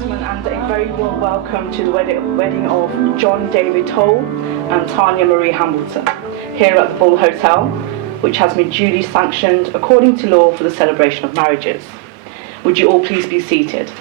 gentlemen, and a very warm welcome to the wedding of John David Towl and Tania Marie Hamilton here at the Bull Hotel, which has been duly sanctioned according to law for the celebration of marriages. Would you all please be seated?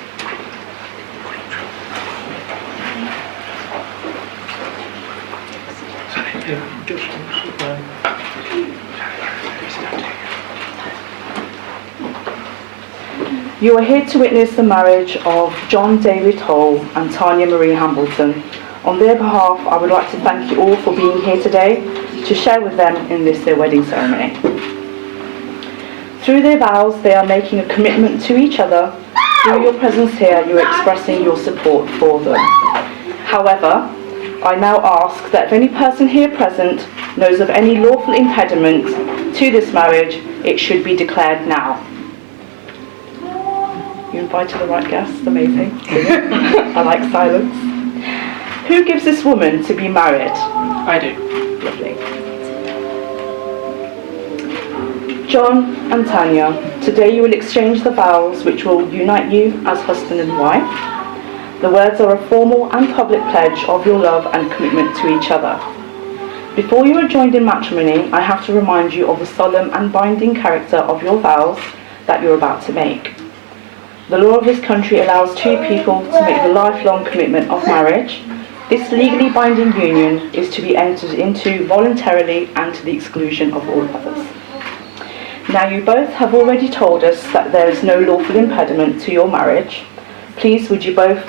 You are here to witness the marriage of John David Towl and Tania Marie Hamilton. On their behalf, I would like to thank you all for being here today to share with them in this their wedding ceremony. Through their vows, they are making a commitment to each other. Through your presence here, you are expressing your support for them. However, I now ask that if any person here present knows of any lawful impediment to this marriage, it should be declared now. You invited the right guest, amazing. I like silence. Who gives this woman to be married? I do. Lovely. John and Tania, today you will exchange the vows which will unite you as husband and wife. The words are a formal and public pledge of your love and commitment to each other. Before you are joined in matrimony, I have to remind you of the solemn and binding character of your vows that you're about to make. The law of this country allows two people to make the lifelong commitment of marriage. This legally binding union is to be entered into voluntarily and to the exclusion of all others. Now you both have already told us that there is no lawful impediment to your marriage. Please would you both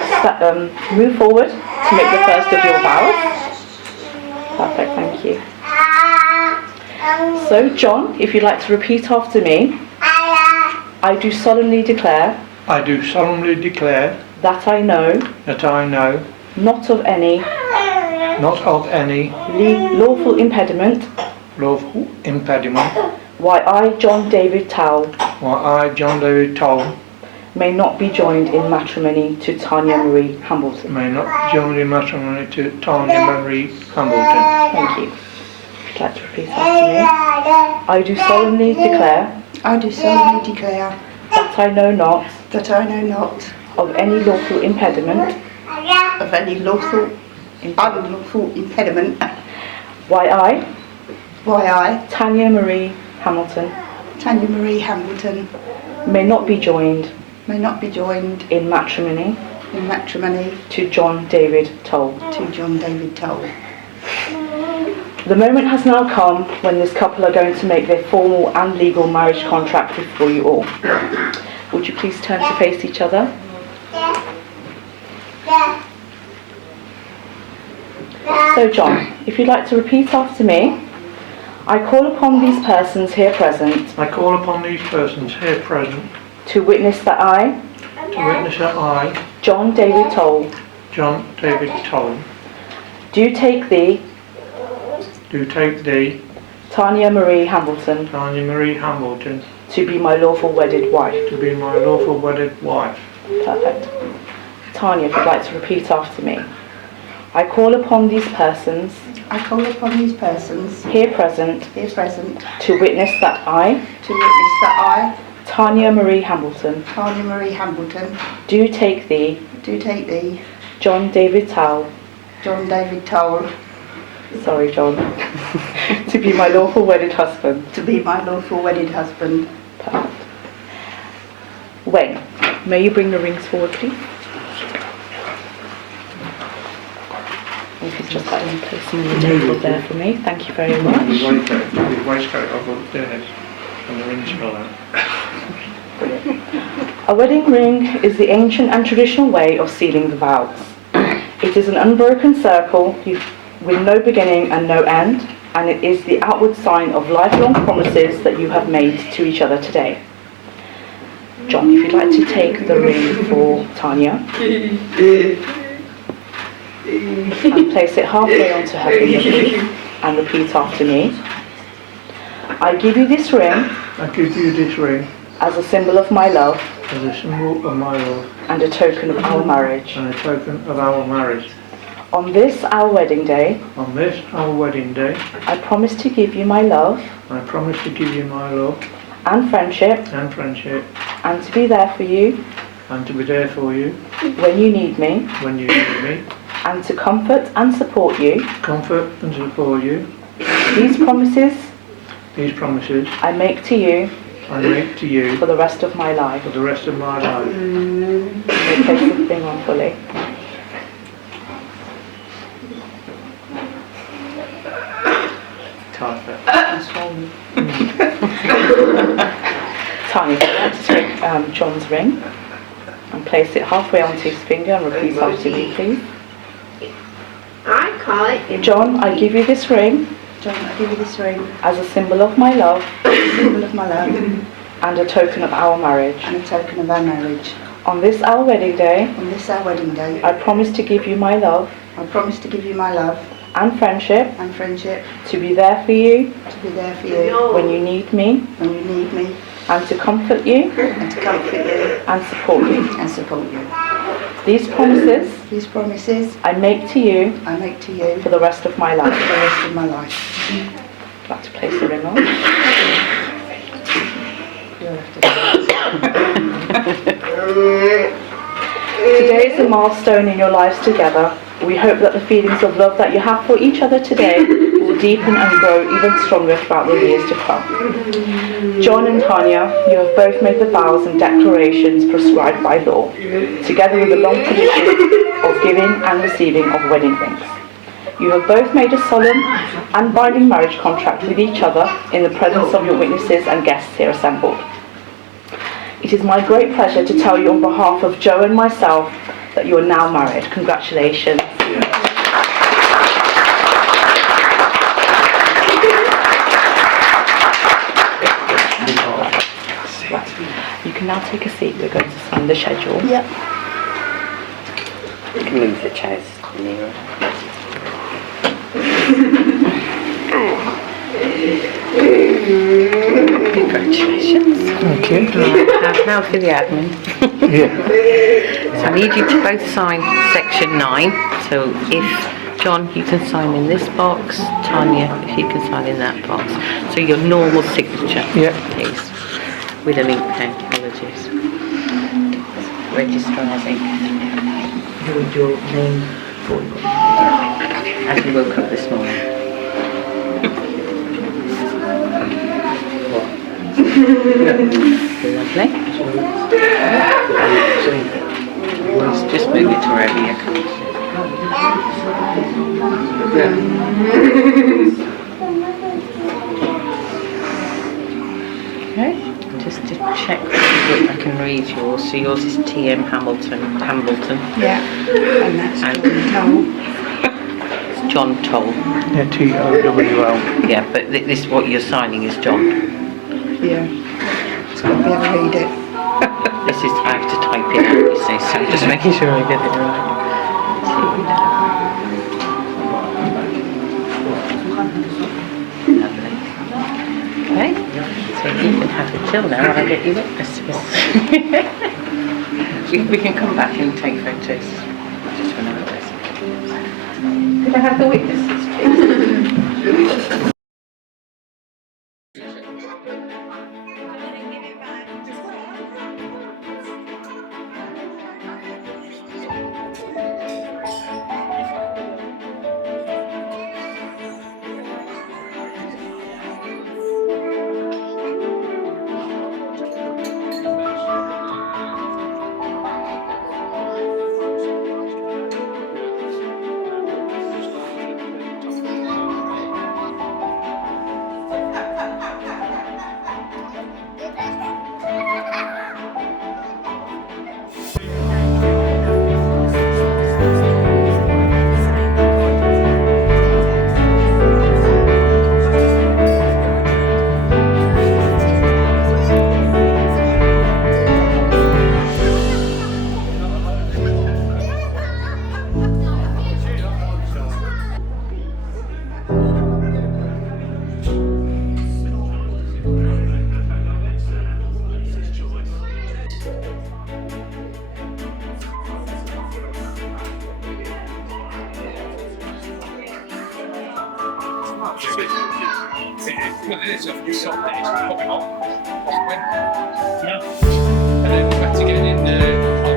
move forward to make the first of your vows? Perfect, thank you. So John, if you'd like to repeat after me. I do solemnly declare. I do solemnly declare that I know not of any lawful impediment why I, John David Towl, may not be joined in matrimony to Tania Marie Hamilton. Thank you. If you'd like to repeat after me. I do solemnly declare that I know not of any lawful impediment why I, Tania Marie Hamilton, may not be joined in matrimony to John David Towl. The moment has now come when this couple are going to make their formal and legal marriage contract before you all. Would you please turn to face each other? So John, if you'd like to repeat after me. I call upon these persons here present. To witness that I. John David Towl. Do take thee. Tania Marie Hamilton. To be my lawful wedded wife. Perfect. Tania, if you'd like to repeat after me. I call upon these persons. Here present. To witness that I. Tania Marie Hamilton. Do take thee. John David Towl. Sorry, John. To be my lawful wedded husband. Perfect. Wayne, may you bring the rings forward, please? You could just place them on the table there for me. Thank you very much. A wedding ring is the ancient and traditional way of sealing the vows. It is an unbroken circle with no beginning and no end, and it is the outward sign of lifelong promises that you have made to each other today. John, if you'd like to take the ring for Tania and place it halfway onto her finger and repeat after me. I give you this ring as a symbol of my love and a token of our marriage. On this our wedding day, I promise to give you my love and friendship, and to be there for you and to be there for you when you need me, when you need me, and to comfort and support you. comfort and support you. These promises These promises I make to you I make to you for the rest of my life. for the rest of my life. Okay, place the thing on fully. Perfect. Tania, would you like to take John's ring and place it halfway onto his finger and repeat after me, please? I call it. John, I give you this ring John, I give you this ring as a symbol of my love as a symbol of my love and a token of our marriage. and a token of our marriage. On this our wedding day, On this our wedding day, I promise to give you my love I promise to give you my love and friendship, and friendship, to be there for you to be there for you when you need me, when you need me, and to comfort you and to comfort you and support you. and support you. These promises These promises I make to you I make to you for the rest of my for life. the rest of my life. I'd like to place the ring on. You'll have to Today is a milestone in your lives together. We hope that the feelings of love that you have for each other today will deepen and grow even stronger throughout the years to come. John and Tania, you have both made the vows and declarations prescribed by law, together with a long tradition of giving and receiving of wedding rings. You have both made a solemn and binding marriage contract with each other in the presence of your witnesses and guests here assembled. It is my great pleasure to tell you on behalf of Joe and myself that you are now married. Congratulations. Right. You can now take a seat. We're going to sign the schedule. Yep. You can move the chairs nearer. Congratulations. Thank you. Now for the admin. Yeah. So I need you to both sign section 9. So if John, you can sign in this box. Tania, if you can sign in that box. So your normal signature, please. With an ink pen, apologies. Registrar's ink. You would your name for you. As we woke up this morning. Lovely. Just move it to wherever you're comfortable. Okay, just to check that I can read yours. So yours is T.M. Hambleton. Yeah. And that's And- Towl. It's John Toll. Yeah, T-O-W-L. Yeah, but this what you're signing is John. Yeah. It's got to be able to read it. This is, I have to type it out, you see, so I'm just making sure I get it right. Lovely. Okay, so you can have the till now while I get you witnesses. we can come back and take photos just for another person. Could I have the witnesses, please? It's a soft day, it's popping off. Yeah. And then back to getting in the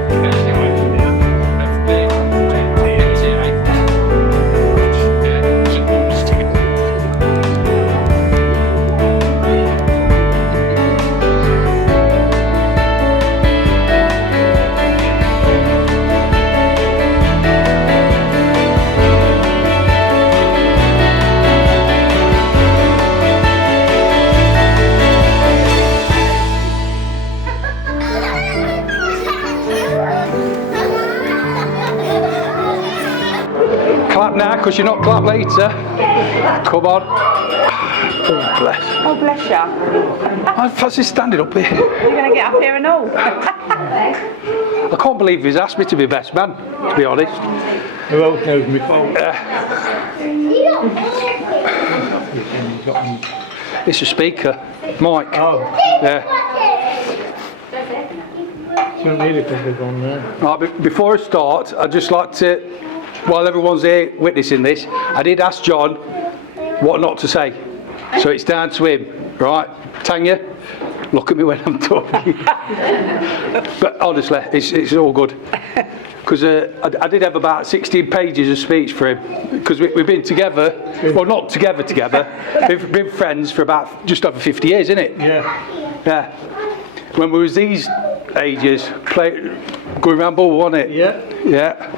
clap now, because you're not clap later. Come on. Oh, bless. Oh, bless you. I fancy standing up here. You're going to get up here and all. I can't believe he's asked me to be best man, to be honest. Who else knows me fault? It's a speaker. Mike. Oh, Yeah. shouldn't need it because they've gone there. Right, but before I start, I'd just like to, while everyone's here witnessing this, I did ask John what not to say. So it's down to him, right? Tanya, look at me when I'm talking. But honestly, it's all good. Because I did have about 16 pages of speech for him. Because we've been together, well, not together, we've been friends for about just over 50 years, isn't it? Yeah. Yeah. When we was these ages, going around ball, wasn't it? Yeah. Yeah.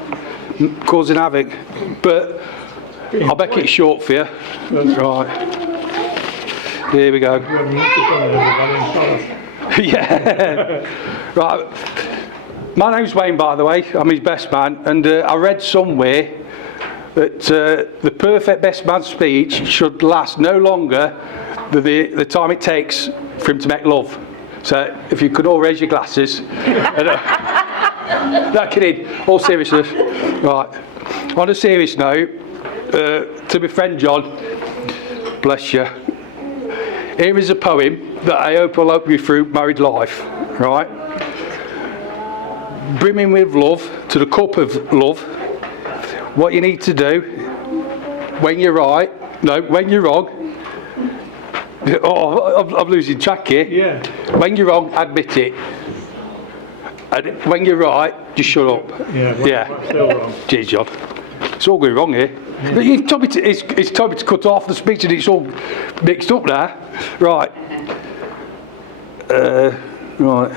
Causing havoc. But I'll make it short for you. Right. Here we go. Yeah. Right. My name's Wayne, by the way. I'm his best man. And I read somewhere that the perfect best man speech should last no longer than the time it takes for him to make love. So if you could all raise your glasses. That kidding, all seriousness. Right. On a serious note, to my friend John, bless you. Here is a poem that I hope will help you through married life. Right. Brimming with love to the cup of love. What you need to do when you're right, no, when you're wrong. Oh, I'm losing track here. Yeah. When you're wrong, admit it. And when you're right, just shut up. Yeah. Yeah. What's still wrong? Cheers, John. It's all going wrong here. Yeah. He's told me to cut off the speech and it's all mixed up now. Right. Right.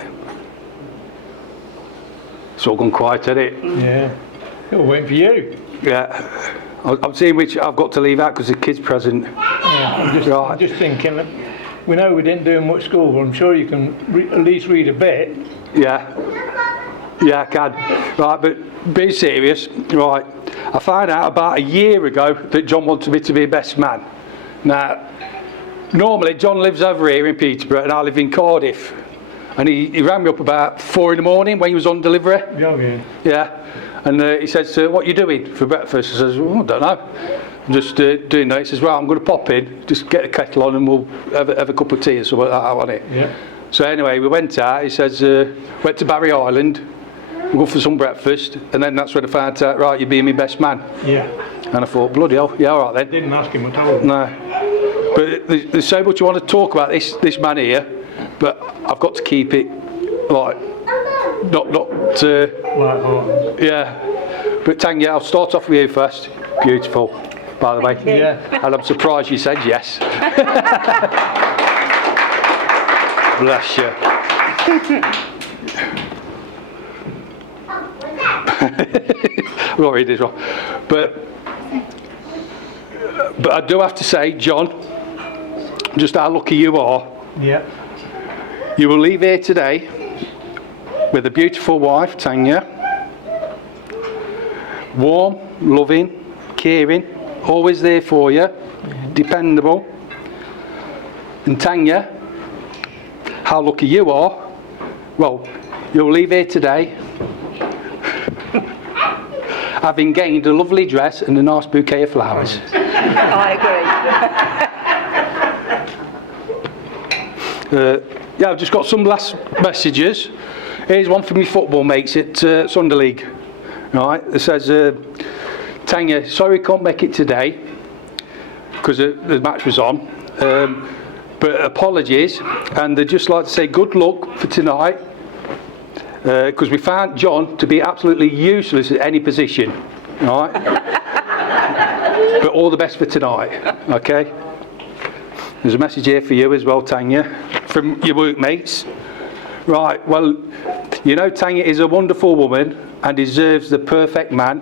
It's all gone quiet, isn't it? Yeah. We're waiting for you. Yeah. I'm seeing which I've got to leave out because the kid's present. Yeah. I'm Right. just thinking that we know we didn't do much school, but I'm sure you can at least read a bit. Yeah. Yeah, I can. Right, but being serious, right, I found out about a year ago that John wanted me to be best man. Now, normally John lives over here in Peterborough and I live in Cardiff. And he rang me up about 4 in the morning when he was on delivery. Yeah. Yeah. And he says, what are you doing for breakfast? I says, well, I don't know. I'm just doing that. He says, well, I'm going to pop in, just get a kettle on and we'll have a cup of tea or something like that on it. Yeah. So anyway, we went out. He says, went to Barry Island, we'll go for some breakfast. And then that's when I found out, right, you're being my best man. Yeah. And I thought, bloody hell, yeah, all right then. Didn't ask him, I told him. No. But there's so much I want to talk about this man here, but I've got to keep it, like, not Light-hearted. yeah. But Tanya, I'll start off with you first. Beautiful, by the way. Yeah. And I'm surprised you said yes. Bless you. I'm not reading this wrong. But I do have to say, John, just how lucky you are. Yeah. You will leave here today with a beautiful wife, Tanya. Warm, loving, caring, always there for you, dependable. And Tanya, how lucky you are. Well, you'll leave here today having gained a lovely dress and a nice bouquet of flowers. I agree. Yeah, I've just got some last messages. Here's one from my football mates at Sunday League. Right, it says, Tanya, sorry can't make it today because the match was on, but apologies, and they'd just like to say good luck for tonight because we found John to be absolutely useless at any position, right? But all the best for tonight, okay? There's a message here for you as well, Tanya, from your workmates. Right, well, you know Tanya is a wonderful woman and deserves the perfect man,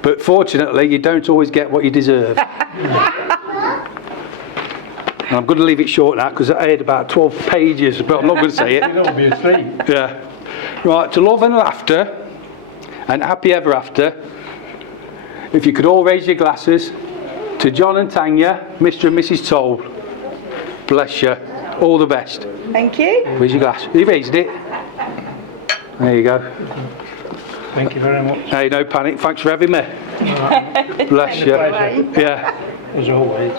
but fortunately you don't always get what you deserve. And I'm going to leave it short now because I had about 12 pages, but I'm not going to say it. You'll all be asleep. Yeah. Right, to love and laughter and happy ever after, if you could all raise your glasses to John and Tanya, Mr. and Mrs. Towl. Bless you. All the best. Thank you. Where's your glass? You raised it. There you go. Thank you very much. Hey, no panic. Thanks for having me. Bless you. Pleasure. Yeah. As always.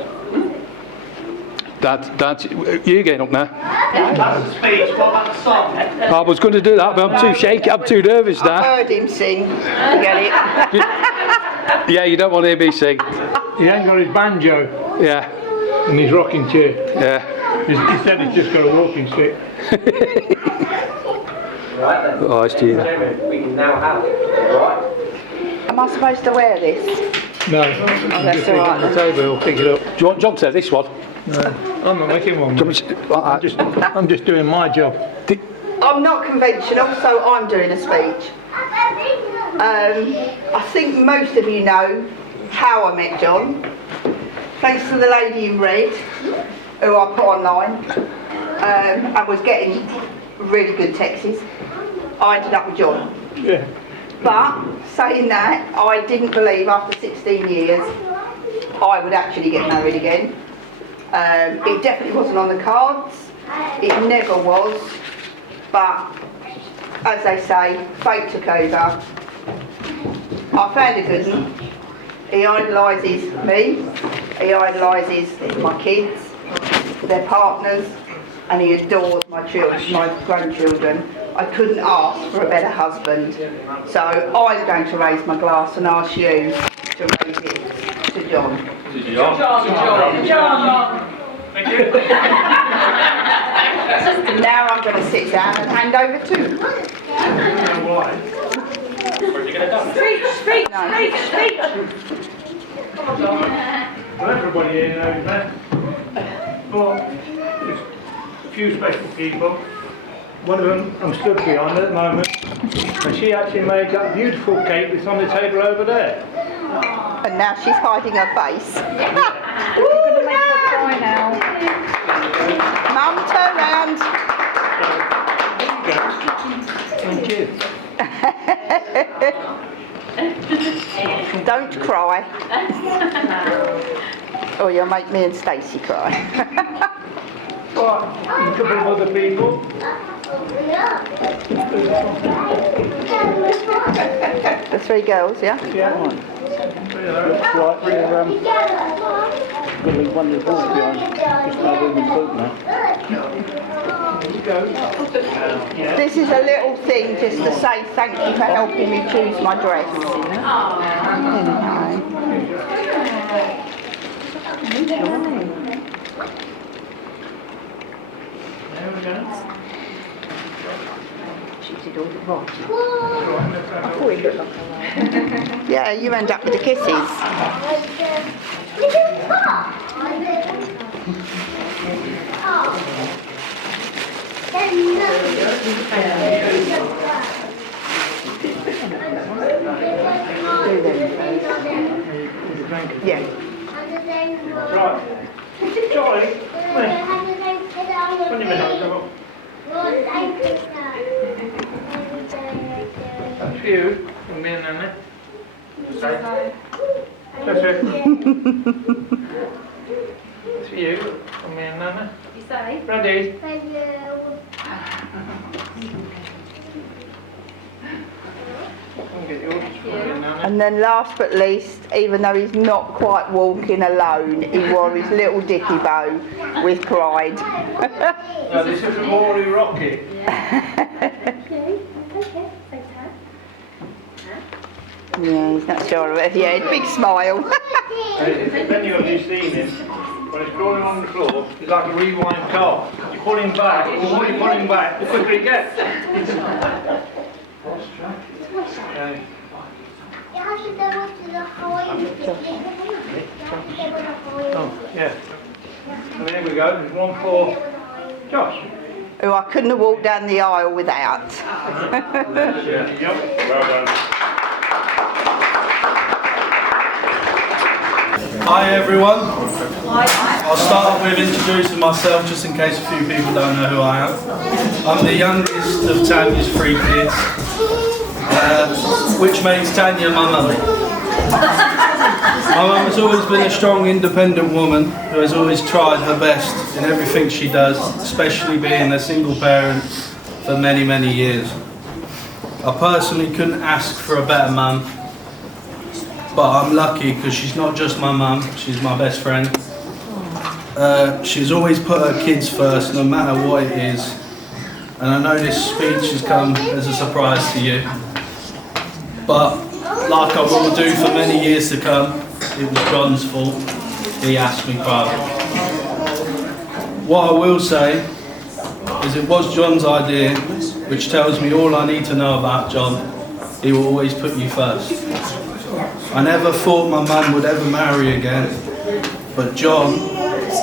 Dad, you getting up now? That's the speech, what about the song? I was going to do that, but I'm too shaky. I'm too nervous now. I heard him sing. Forget it. Yeah, you don't want to hear me sing. He ain't got his banjo Yeah. in his rocking chair. Yeah. He said he's just got a walking stick. Right then. Oh, it's Gina. We can now have it. Right. Am I supposed to wear this? No. that's Just all pick it right on the then. table, he'll pick it up. Do you want John to have this one? No, I'm not making one. Do you want me to- like that? I'm just doing my job. I'm not conventional, so I'm doing a speech. I think most of you know how I met John. Thanks to the lady in red, who I put online, and was getting really good texts. I ended up with John. Yeah. But saying that, I didn't believe after 16 years I would actually get married again. It definitely wasn't on the cards. It never was. But as they say, fate took over. I found a good one. He idolises me. He idolises my kids, their partners, and he adores my children, my grandchildren. I couldn't ask for a better husband. So I'm going to raise my glass and ask you to raise it to John. Now I'm going to sit down and hand over to him. No. Well, everybody here knows that. But there's a few special people. One of them I'm stood behind at the moment. And she actually made that beautiful cake that's on the table over there. And now she's hiding her face. We're going to make her cry now. Mum, turn round. Thank you. Don't cry. Or you'll make me and Stacey cry. Right, a couple of other people. The three girls, yeah? Yeah. Right, we're going to leave one of the boys behind. Just no room in the boat now. This is a little thing just to say thank you for helping me choose my dress. There we go. She did all the writing. I thought it looked like a Yeah, you end up with the kisses. Do them first. Yeah. Right. Charlie, come here. When you come up. That's for you, from me and Nanny. That's it. That's for you, from me and Nanny. You say? Ready? I'll get yours from me and Nanny. And then last but least, even though he's not quite walking alone, he wore his little dicky bow with pride. Now this is from Rory Rocky. Yeah, he's not sure of it. Yeah, big smile. Depending on who's seen him, when it's crawling on the floor, it's like a rewind car. You pull him back, the more you pull him back, the quicker he gets. Okay. Oh, yeah. So there we go, there's one for Josh. Who I couldn't have walked down the aisle without. Yep, well done. Hi everyone. I'll start with introducing myself just in case a few people don't know who I am. I'm the youngest of Tanya's 3 kids, which makes Tanya my mummy. My mum has always been a strong, independent woman who has always tried her best in everything she does, especially being a single parent for many, many years. I personally couldn't ask for a better mum, but I'm lucky because she's not just my mum, she's my best friend. She's always put her kids first, no matter what it is. And I know this speech has come as a surprise to you, but like I will do for many years to come, it was John's fault. He asked me privately. What I will say is it was John's idea, which tells me all I need to know about John. He will always put you first. I never thought my mum would ever marry again, but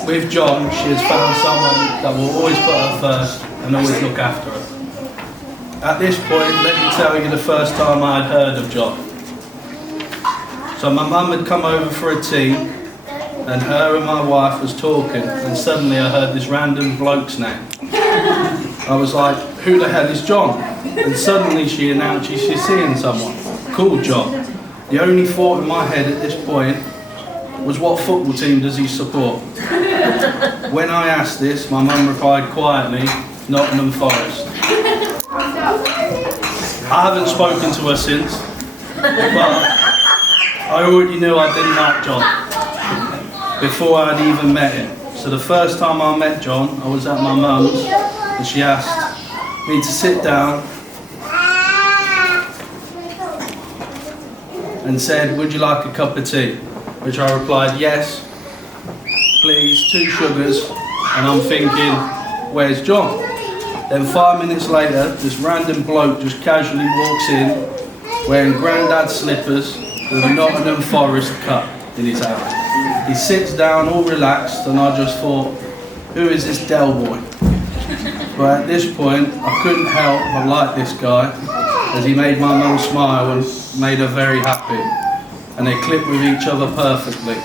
with John, she has found someone that will always put her first and always look after her. At this point, let me tell you the first time I had heard of John. So my mum had come over for a tea, and her and my wife was talking, and suddenly I heard this random bloke's name. I was like, who the hell is John? And suddenly she announced she's seeing someone called John. The only thought in my head at this point was, what football team does he support? When I asked this, my mum replied quietly, Nottingham Forest. I haven't spoken to her since, but I already knew I didn't like John before I'd even met him. So the first time I met John, I was at my mum's, and she asked me to sit down and said, would you like a cup of tea? Which I replied, yes, please, 2 sugars. And I'm thinking, where's John? Then 5 minutes later, this random bloke just casually walks in, wearing granddad's slippers with a Nottingham Forest cup in his hand. He sits down all relaxed, and I just thought, who is this Del boy? But at this point, I couldn't help but like this guy, as he made my mum smile and made her very happy, and they clicked with each other perfectly.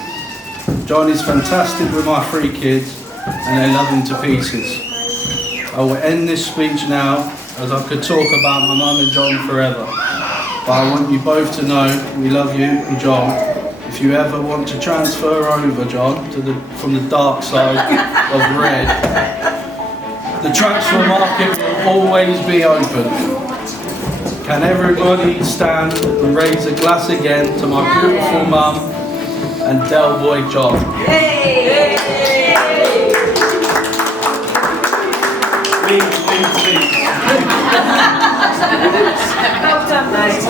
John is fantastic with my 3 kids, and they love him to pieces. I will end this speech now, as I could talk about my mum and John forever. But I want you both to know we love you and John. If you ever want to transfer over, John, from the dark side of red, the transfer market will always be open. Can everybody stand and raise a glass again to my beautiful mum and Del boy John? Hey! Please. Well done, mate.